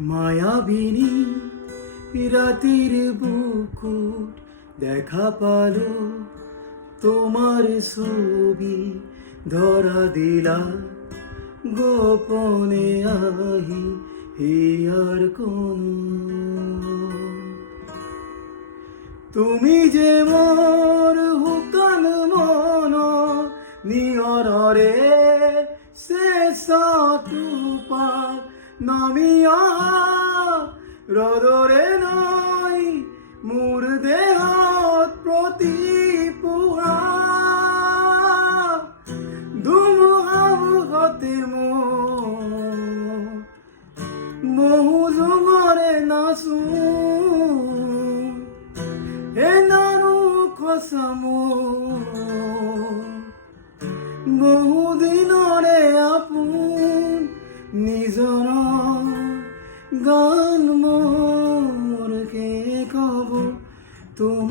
মায়াবিনী রাতির বুকুট দেখা পালো তোমার ছবি ধরা দিলা গোপনে আহি হিয়ার কোন তুমি যে মোর হুকান মন নিয়রে শেষ টুপা নামিয়া রদরে নয় মোর দেহত প্রতি পুহা ধুমুহাও হতে মহু জুমরে নাচু এ নারু খসামো বহু দিনরে আপোন নিজৰ গান মোৰকে কব